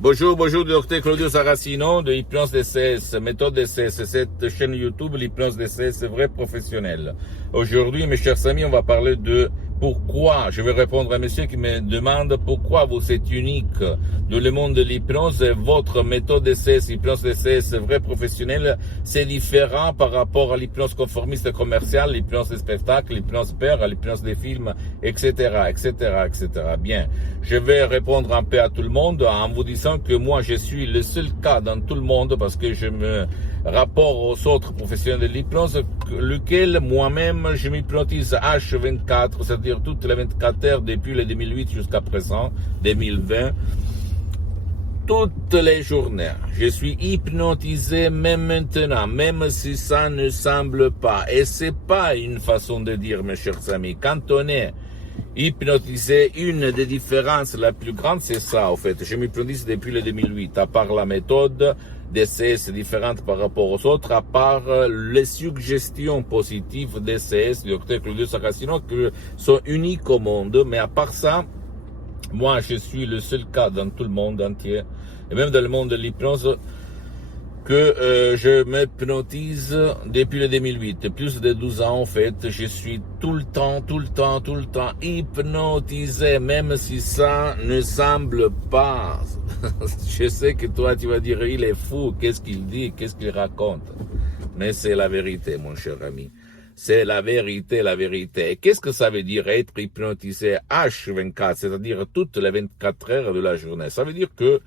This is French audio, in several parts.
Bonjour, bonjour, docteur Claudio Saracino de Hypnose DCS, méthode DCS, cette chaîne YouTube, l'Hypnose DCS, vrai professionnel. Aujourd'hui, mes chers amis, on va parler de pourquoi, je vais répondre à monsieur qui me demande pourquoi vous êtes unique dans le monde de l'hypnose et votre méthode DCS, Hypnose DCS, vrai professionnel, c'est différent par rapport à l'hypnose conformiste commerciale, l'hypnose des spectacles, l'hypnose père, l'hypnose des films, etc., etc., etc. Bien, je vais répondre un peu à tout le monde en vous disant que moi, je suis le seul cas dans tout le monde parce que je me rapporte aux autres professionnels de l'hypnose, lequel moi-même, je m'hypnotise H24, c'est-à-dire toutes les 24 heures depuis le 2008 jusqu'à présent, 2020. Toutes les journées, je suis hypnotisé même maintenant, même si ça ne semble pas. Et c'est pas une façon de dire, mes chers amis. Quand on est hypnotisé, une des différences la plus grande, c'est ça, en fait. Je m'hypnotise depuis le 2008, à part la méthode DCS différente par rapport aux autres, à part les suggestions positives DCS, du docteur Claudio Saracino, qui sont uniques au monde. Mais à part ça, moi, je suis le seul cas dans tout le monde entier, et même dans le monde de l'hypnose, que je m'hypnotise depuis le 2008. Plus de 12 ans, en fait, je suis tout le temps hypnotisé, même si ça ne semble pas. Je sais que toi, tu vas dire, il est fou, qu'est-ce qu'il dit, qu'est-ce qu'il raconte. Mais c'est la vérité, mon cher ami. C'est la vérité, la vérité. Et qu'est-ce que ça veut dire être hypnotisé H24, c'est-à-dire toutes les 24 heures de la journée? Ça veut dire que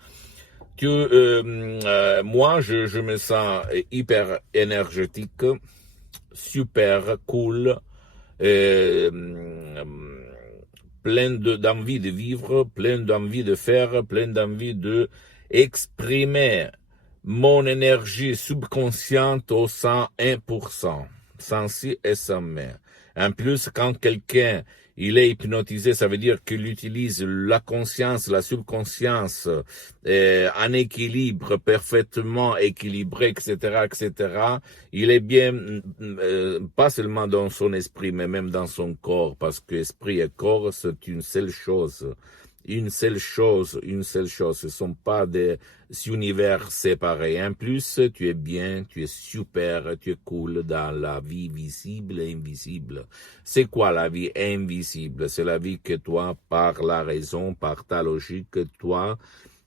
moi, je me sens hyper énergétique, super cool, euh, plein d'envie de vivre, plein d'envie de faire, plein d'envie de exprimer mon énergie subconsciente au 101%, sans si et sans mais. En plus, quand quelqu'un il est hypnotisé, ça veut dire qu'il utilise la conscience, la subconscience, en équilibre, parfaitement équilibré, etc., etc. Il est bien, pas seulement dans son esprit, mais même dans son corps, parce que esprit et corps, c'est une seule chose. Une seule chose, une seule chose. Ce ne sont pas des univers séparés. En plus, tu es bien, tu es super, tu es cool dans la vie visible et invisible. C'est quoi la vie invisible? C'est la vie que toi, par la raison, par ta logique, toi,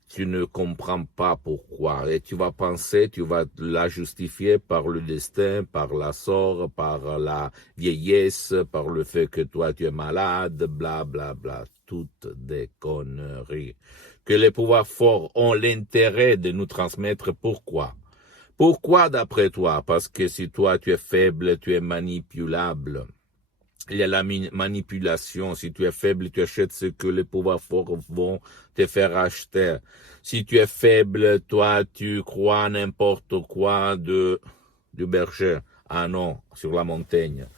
tu ne comprends pas pourquoi. Et tu vas penser, tu vas la justifier par le destin, par la sort, par la vieillesse, par le fait que toi tu es malade, bla bla bla. Toutes des conneries. Que les pouvoirs forts ont l'intérêt de nous transmettre. Pourquoi? Pourquoi d'après toi? Parce que si toi tu es faible, tu es manipulable. Il y a la manipulation. Si tu es faible, tu achètes ce que les pouvoirs forts vont te faire acheter. Si tu es faible, toi, tu crois n'importe quoi du berger. Ah non, sur la montagne.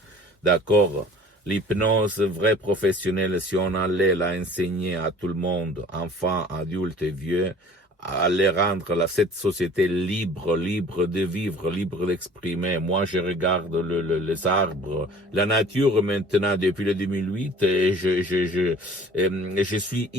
D'accord. L'hypnose vraie professionnelle, si on allait la enseigner à tout le monde, enfants, adultes et vieux, à les rendre cette société libre, libre de vivre, libre d'exprimer. Moi, je regarde les arbres, la nature maintenant depuis le 2008 et je suis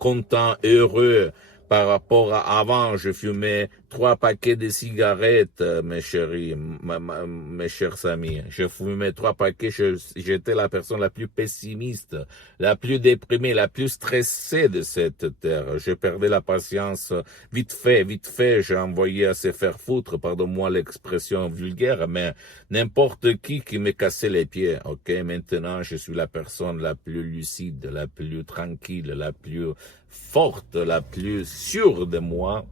content, heureux. Par rapport à avant, je fumais 3 paquets de cigarettes, mes chéris, mes chers amis. Je fumais 3 paquets, j'étais la personne la plus pessimiste, la plus déprimée, la plus stressée de cette terre. Je perdais la patience vite fait, j'ai envoyé à se faire foutre, pardonne-moi l'expression vulgaire, mais n'importe qui me cassait les pieds, ok? Maintenant, je suis la personne la plus lucide, la plus tranquille, la plus forte, la plus sûre de moi,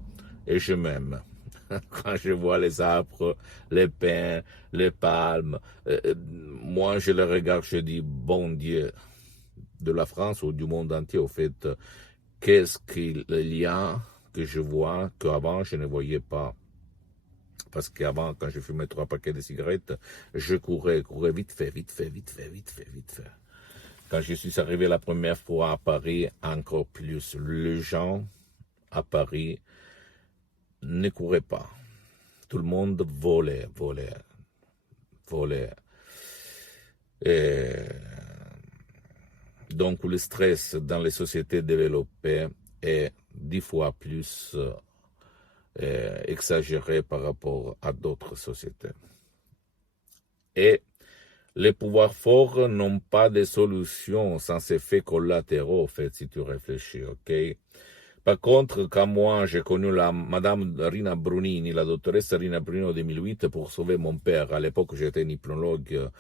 et je m'aime. Quand je vois les arbres, les pins, les palmes, moi je les regarde, je dis, bon Dieu, de la France ou du monde entier, au fait, qu'est-ce qu'il y a que je vois qu'avant je ne voyais pas. Parce qu'avant, quand je fumais 3 paquets de cigarettes, je courais vite fait. Quand je suis arrivé la première fois à Paris, encore plus, les gens à Paris ne couraient pas. Tout le monde volait. Et donc le stress dans les sociétés développées est 10 fois plus exagéré par rapport à d'autres sociétés. Et les pouvoirs forts n'ont pas de solution sans effets collatéraux, en fait, si tu réfléchis, ok? Par contre, quand moi, j'ai connu la Madame Rina Brunini, la doctoresse Rina Brunini en 2008 pour sauver mon père. À l'époque, j'étais un hypnologue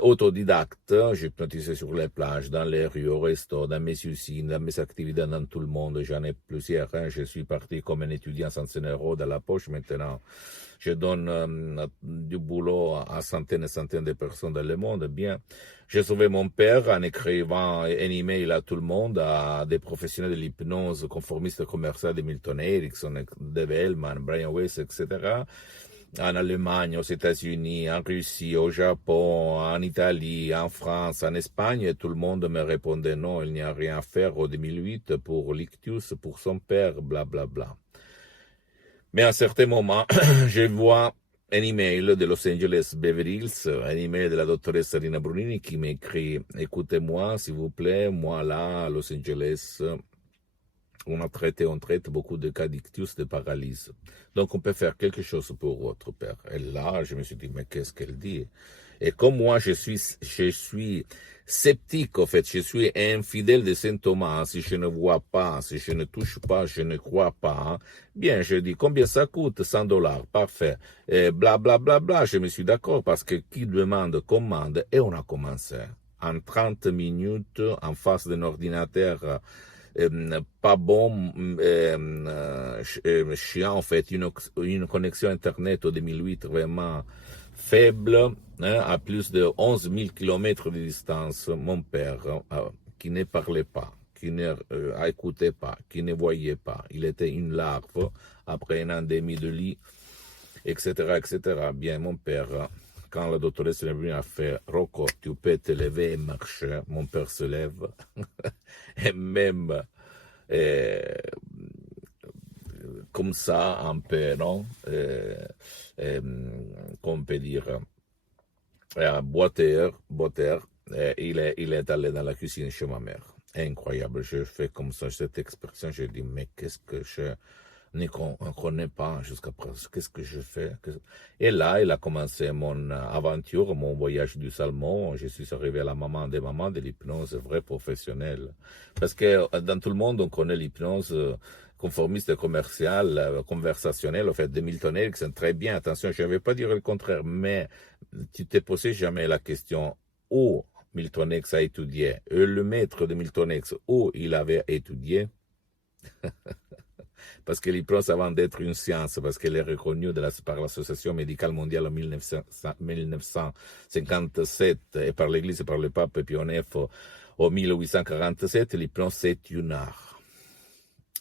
autodidacte. J'hypnotisais sur les plages, dans les rues, au resto, dans mes usines, dans mes activités dans tout le monde. J'en ai plusieurs. Je suis parti comme un étudiant sans 100 € dans la poche. Maintenant, je donne du boulot à centaines et centaines de personnes dans le monde. Bien, j'ai sauvé mon père en écrivant un email à tout le monde, à des professionnels de l'hypnose conformiste commerciale de Milton Erickson, Dave Hellman, Brian Weiss, etc. En Allemagne, aux États-Unis, en Russie, au Japon, en Italie, en France, en Espagne, et tout le monde me répondait non, il n'y a rien à faire en 2008 pour l'ictus, pour son père, blablabla. Bla, bla. Mais à un certain moment, je vois un email de Los Angeles Beverly Hills, un email de la doctoresse Rina Brunini qui m'écrit « Écoutez-moi, s'il vous plaît, moi là, à Los Angeles, on traite beaucoup de cas d'ictus, de paralysie. Donc on peut faire quelque chose pour votre père. » Et là, je me suis dit « Mais qu'est-ce qu'elle dit ?» Et comme moi, je suis sceptique, en fait, je suis infidèle de Saint Thomas. Si je ne vois pas, si je ne touche pas, je ne crois pas. Bien, je dis, combien ça coûte? 100 $. Parfait. Et bla, bla, bla, bla. Je me suis d'accord parce que qui demande, commande. Et on a commencé. En 30 minutes, en face d'un ordinateur, pas bon, chiant, en fait, une connexion Internet en 2008 vraiment faible, hein, à plus de 11 000 km de distance. Mon père, qui ne parlait pas, qui n'écoutait pas, qui ne voyait pas, il était une larve après un an et demi de lit, etc., etc. Bien, mon père, quand la doctoresse est venue a fait « Rocco, tu peux te lever et marcher », mon père se lève, et même comme ça, un peu, non? Qu'on peut dire, boiteur, il est allé dans la cuisine chez ma mère. Incroyable, je fais comme ça, cette expression, je dis, mais qu'est-ce que je ne connais pas jusqu'à présent, qu'est-ce que je fais? Et là, il a commencé mon aventure, mon voyage du salmon. Je suis arrivé à la maman des mamans de l'hypnose vraie professionnelle. Parce que dans tout le monde, on connaît l'hypnose conformiste commercial, conversationnel, en fait, de Milton Erickson, très bien, attention, je ne vais pas dire le contraire, mais tu t'es posé jamais la question où Milton X a étudié, le maître de Milton X, où il avait étudié, parce que l'hypnose, avant d'être une science, parce qu'elle est reconnue par l'Association médicale mondiale en 1957 et par l'Église et par le pape Pie IX en 1847, l'hypnose, c'est une art.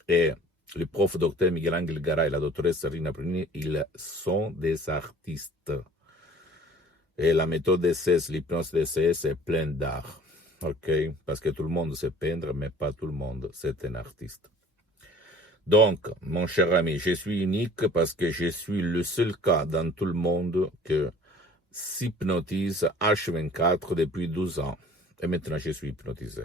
Et le prof docteur Miguel Ángel Garay et la doctoresse Rina Brunini, ils sont des artistes. Et la méthode DCS, l'hypnose DCS est pleine d'art. Ok? Parce que tout le monde sait peindre, mais pas tout le monde, c'est un artiste. Donc, mon cher ami, je suis unique parce que je suis le seul cas dans tout le monde que s'hypnotise H24 depuis 12 ans. Et maintenant, je suis hypnotisé.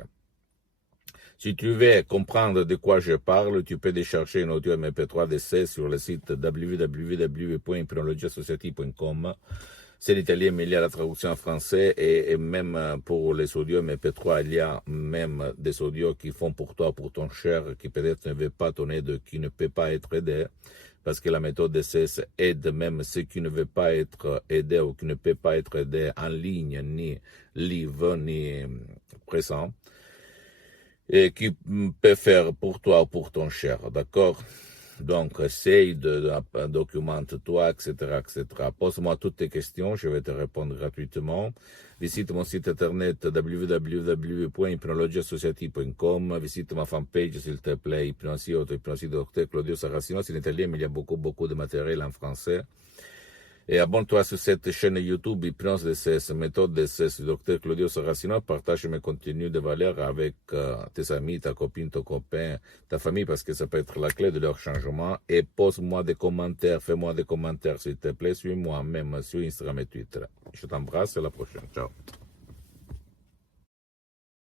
Si tu veux comprendre de quoi je parle, tu peux décharger un audio MP3 d'essai sur le site www.hypnologiassociative.com. C'est l'italien, mais il y a la traduction en français et même pour les audios MP3, il y a même des audios qui font pour toi, pour ton cher, qui peut-être ne veut pas ton aide, qui ne peut pas être aidé, parce que la méthode DCS aide même ceux qui ne veulent pas être aidés ou qui ne peuvent pas être aidés en ligne, ni live, ni présent, et qui peut faire pour toi ou pour ton cher, d'accord? Donc, essaye documente-toi, etc., etc. Pose-moi toutes tes questions, je vais te répondre gratuitement. Visite mon site internet www.hypnologiassociative.com. Visite ma fanpage, s'il te plaît, Hypnosie Dr Claudio Saracino. C'est en italien, mais il y a beaucoup de matériel en français. Et abonne-toi sur cette chaîne YouTube Hypnose DCS, méthode DCS, Dr Claudio Saracino. Partage mes contenus de valeur avec tes amis, ta copine, ton copain, ta famille, parce que ça peut être la clé de leur changement. Et pose-moi des commentaires, fais-moi des commentaires, s'il te plaît. Suis-moi même sur Instagram et Twitter. Je t'embrasse, à la prochaine. Ciao.